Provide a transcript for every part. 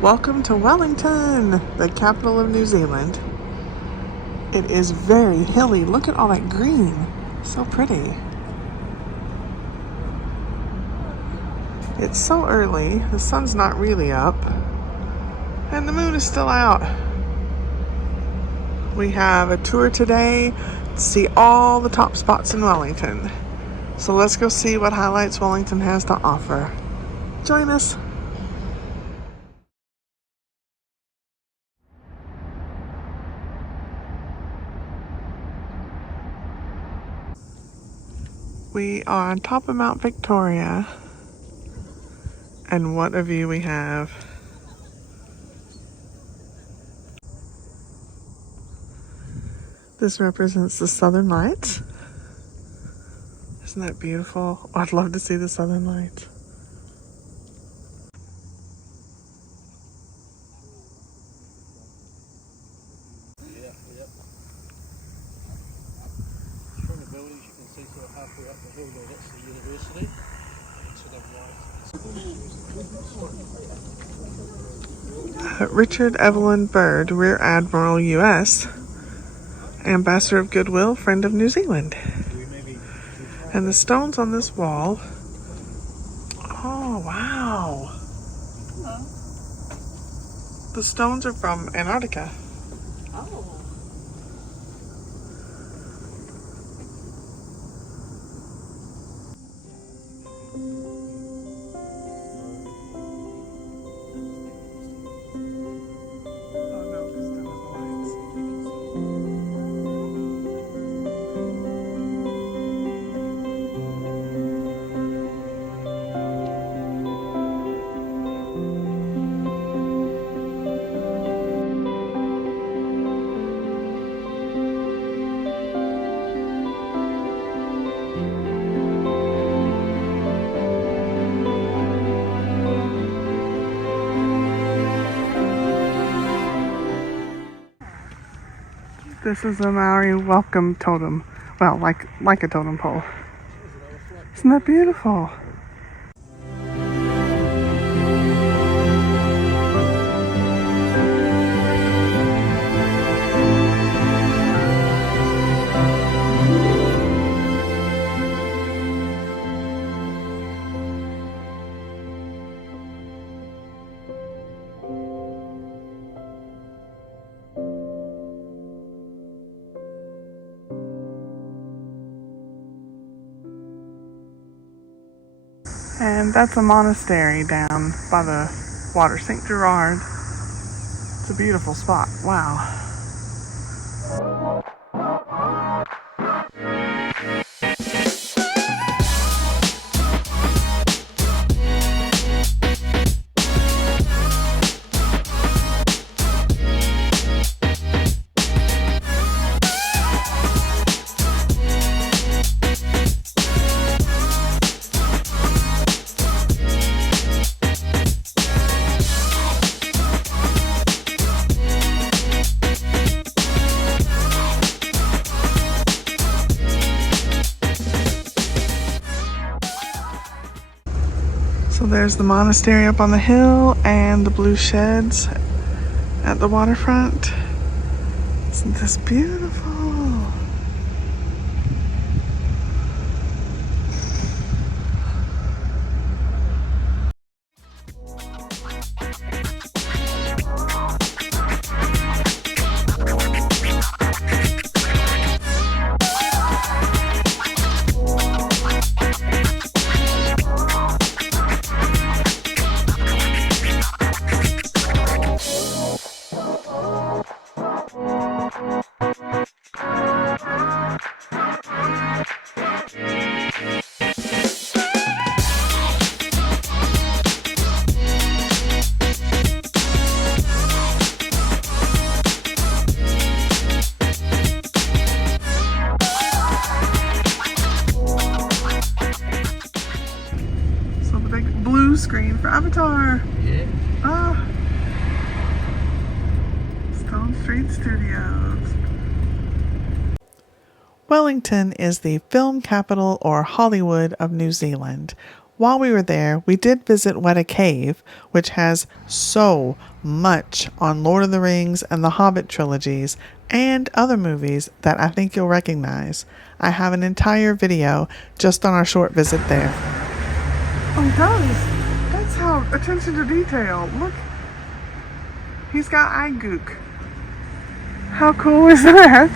Welcome to Wellington, the capital of New Zealand. It is very hilly. Look at all that green. So pretty. It's so early. The sun's not really up. And the moon is still out. We have a tour today to see all the top spots in Wellington. So let's go see what highlights Wellington has to offer. Join us. We are on top of Mount Victoria, and what a view we have. This represents the Southern Lights. Isn't that beautiful? Oh, I'd love to see the Southern Lights. From the buildings you can see sort of halfway up the hill there, that's the university. Richard Evelyn Byrd, Rear Admiral U.S., Ambassador of Goodwill, Friend of New Zealand. And the stones on this wall. Oh, wow. The stones are from Antarctica. Oh. This is a Maori welcome totem. Well, like a totem pole. Isn't that beautiful? And that's a monastery down by the water, St. Gerard. It's a beautiful spot. Wow. So there's the monastery up on the hill and the blue sheds at the waterfront. Isn't this beautiful? Screen for Avatar. Yeah. Ah. Stone Street Studios. Wellington is the film capital or Hollywood of New Zealand. While we were there, we did visit Weta Cave, which has so much on Lord of the Rings and the Hobbit trilogies and other movies that I think you'll recognize. I have an entire video just on our short visit there. Oh guys, that's how attention to detail. Look, he's got eye gook. How cool is that?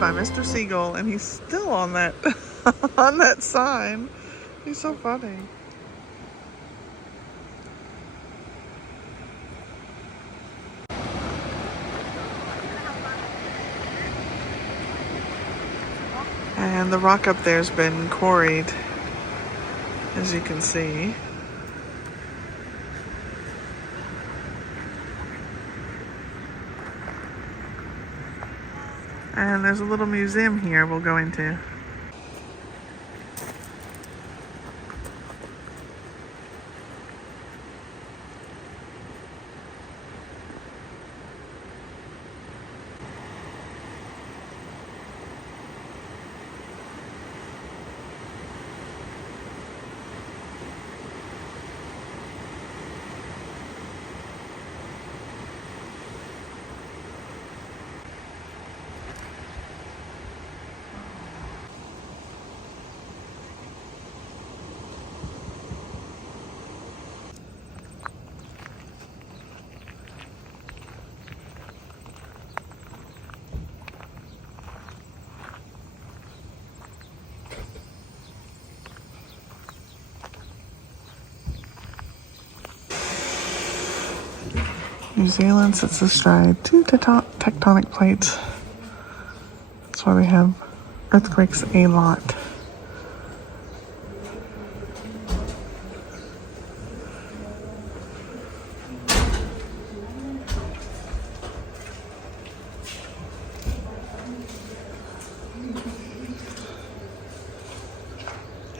By Mr. Seagull, and he's still on that on that sign. He's so funny. And the rock up there's been quarried, as you can see. And there's a little museum here we'll go into. New Zealand sits astride two tectonic plates. That's why we have earthquakes a lot.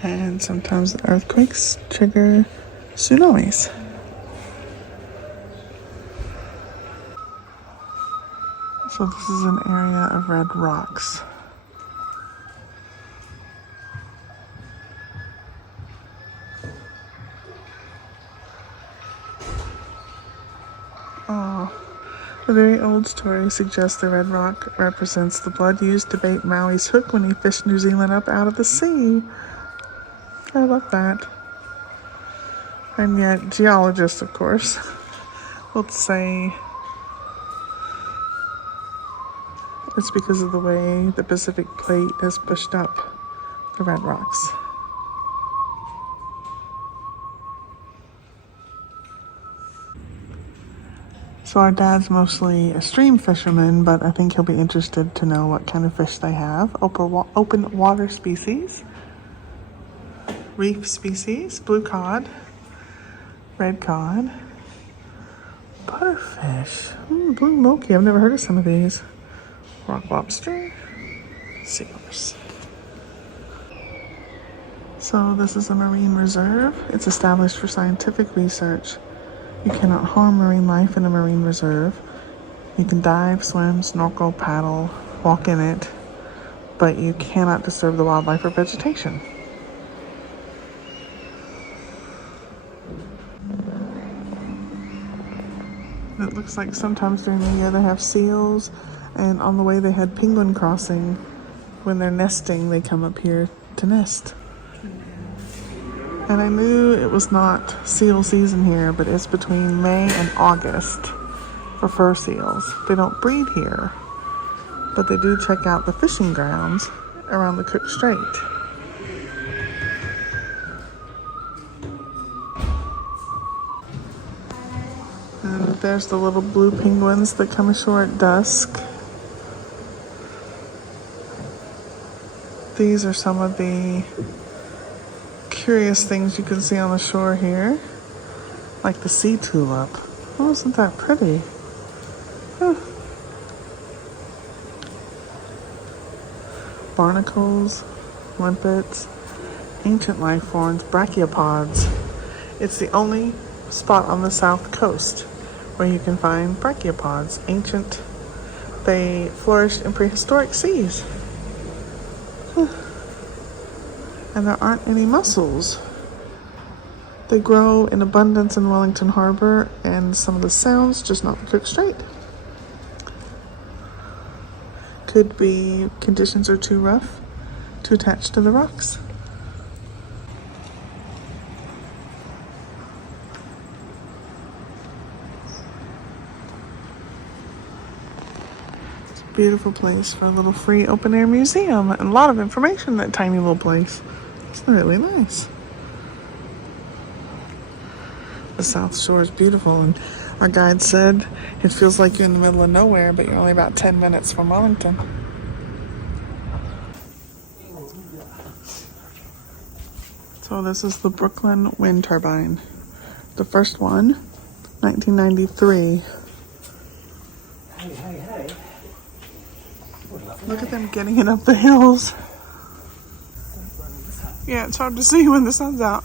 And sometimes the earthquakes trigger tsunamis. So this is an area of red rocks. Oh, a very old story suggests the red rock represents the blood used to bait Maui's hook when he fished New Zealand up out of the sea. I love that. And yet, geologists, of course, will say it's because of the way the Pacific Plate has pushed up the red rocks. So our dad's mostly a stream fisherman, but I think he'll be interested to know what kind of fish they have. Open water species, reef species, blue cod, red cod, butterfish, blue moki. I've never heard of some of these. Rock lobster, seals. So this is a marine reserve. It's established for scientific research. You cannot harm marine life in a marine reserve. You can dive, swim, snorkel, paddle, walk in it, but you cannot disturb the wildlife or vegetation. It looks like sometimes during the year they have seals, and on the way they had penguin crossing. When they're nesting, they come up here to nest. And I knew it was not seal season here, but it's between May and August for fur seals. They don't breed here, but they do check out the fishing grounds around the Cuba Street. And there's the little blue penguins that come ashore at dusk. These are some of the curious things you can see on the shore here, like the sea tulip. Oh, isn't that pretty? Huh. Barnacles, limpets, ancient life forms, brachiopods. It's the only spot on the south coast where you can find brachiopods. Ancient, they flourished in prehistoric seas. And there aren't any mussels. They grow in abundance in Wellington Harbour and some of the sounds, just not the Cuba Street. Could be conditions are too rough to attach to the rocks. It's a beautiful place for a little free open air museum and a lot of information in that tiny little place. It's really nice. The South Shore is beautiful, and our guide said it feels like you're in the middle of nowhere, but you're only about 10 minutes from Wellington. So this is the Brooklyn Wind Turbine. The first one, 1993. Hey. Look at them getting it up the hills. Yeah, it's hard to see when the sun's out.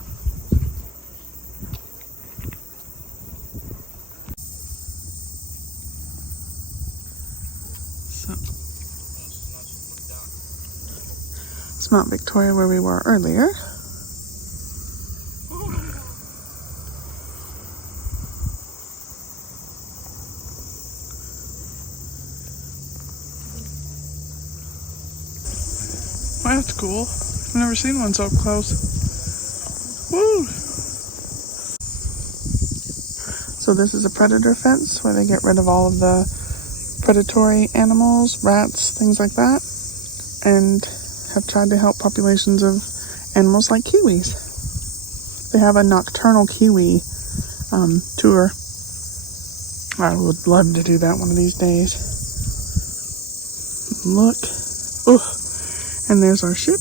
So, it's Mount Victoria where we were earlier. Well, that's cool. I've never seen one so up close. Woo! So this is a predator fence where they get rid of all of the predatory animals, rats, things like that, and have tried to help populations of animals like kiwis. They have a nocturnal kiwi tour. I would love to do that one of these days. Look. Ooh. And there's our ship.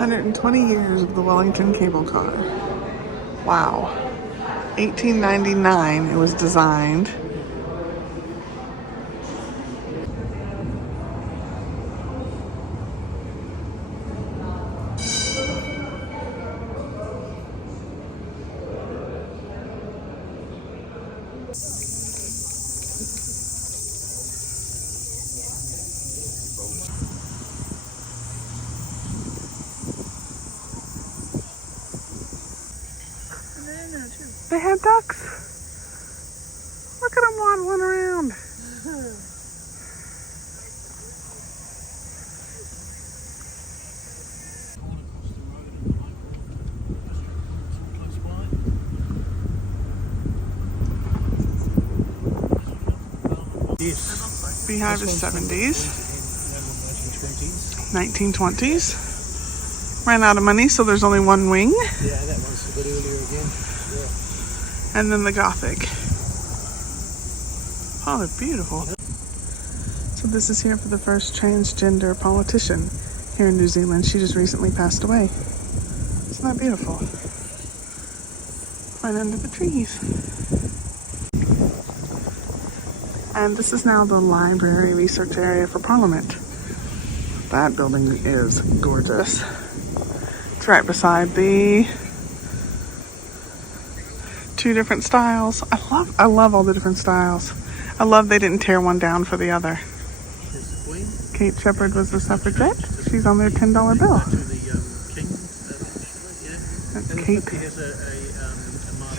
"120 years of the Wellington Cable Car." Wow. 1899 it was designed. They have ducks. Look at them waddling around. Beehive is 70s, 1920s. Ran out of money, so there's only one wing. Yeah, that one's a bit earlier again. Yeah. And then the Gothic. Oh, they're beautiful. So this is here for the first transgender politician here in New Zealand. She just recently passed away. Isn't that beautiful? Right under the trees. And this is now the library research area for Parliament. That building is gorgeous. It's right beside the two different styles. I love all the different styles. I love they didn't tear one down for the other. Kate Shepherd was the suffragette. She's on their $10 bill. That's Kate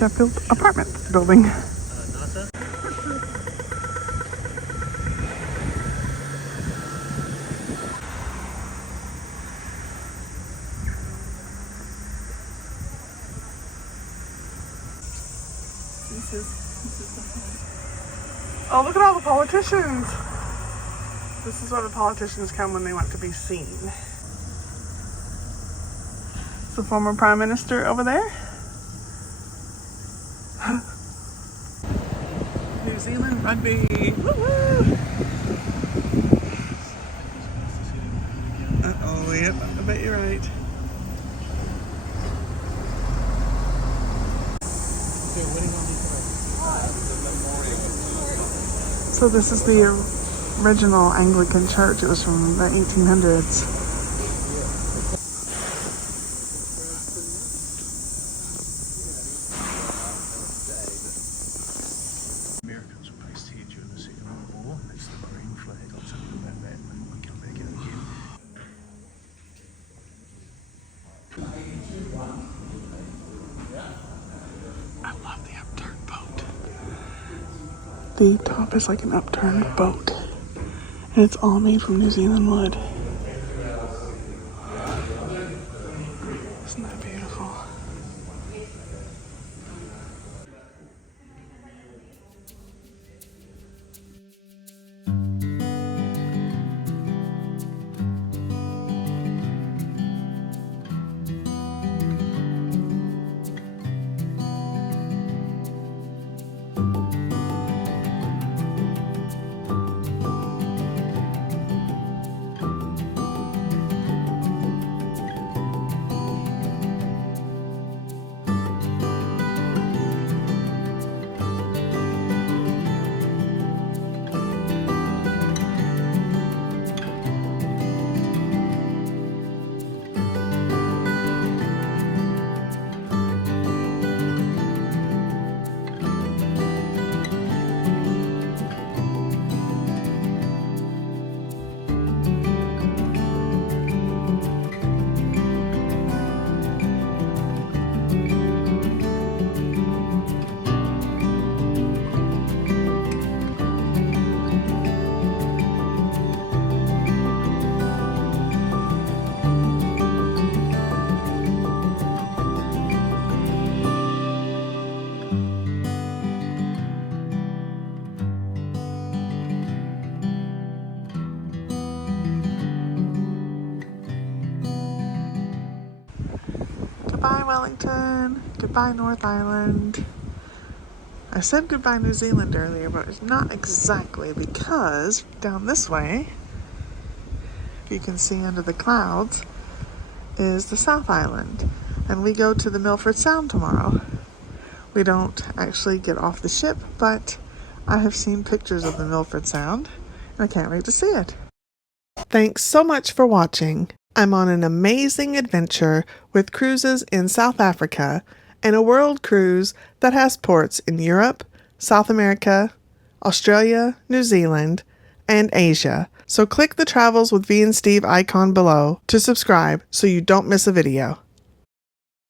Sheffield apartment building. NASA. This is the home. Oh, look at all the politicians. This is where the politicians come when they want to be seen. It's the former Prime Minister over there. New Zealand rugby. Woo-woo! Oh, yep, I bet you're right. So this is the original Anglican church. It was from the 1800s. Americans were placed here during the Second World War. That's the Marine flag. I'll tell you about that when we come back in again. I love the upturned boat. The top is like an upturned boat. And it's all made from New Zealand wood. Isn't that beautiful? Goodbye, Wellington. Goodbye, North Island. I said goodbye, New Zealand earlier, but it's not exactly because down this way, you can see under the clouds, is the South Island. And we go to the Milford Sound tomorrow. We don't actually get off the ship, but I have seen pictures of the Milford Sound, and I can't wait to see it. Thanks so much for watching. I'm on an amazing adventure with cruises in South Africa and a world cruise that has ports in Europe, South America, Australia, New Zealand, and Asia. So click the Travels with V and Steve icon below to subscribe so you don't miss a video.